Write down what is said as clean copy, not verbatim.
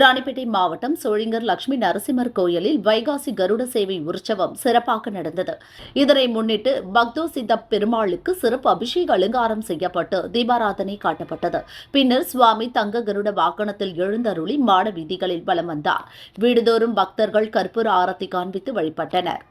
ராணிப்பேட்டை மாவட்டம் சோழிங்கர் லட்சுமி நரசிம்மர் கோயிலில் வைகாசி கருட சேவை உற்சவம் சிறப்பாக நடந்தது. இதனை முன்னிட்டு பக்தோ சித்த பெருமாளுக்கு சிறப்பு அபிஷேக அலங்காரம் செய்யப்பட்டு தீபாராதனை காட்டப்பட்டது. பின்னர் சுவாமி தங்க கருட வாகனத்தில் எழுந்தருளி மாட வீதிகளில் வலம் வந்தார். வீடுதோறும் பக்தர்கள் கற்பூர ஆரத்தி காண்பித்து வழிபட்டனர்.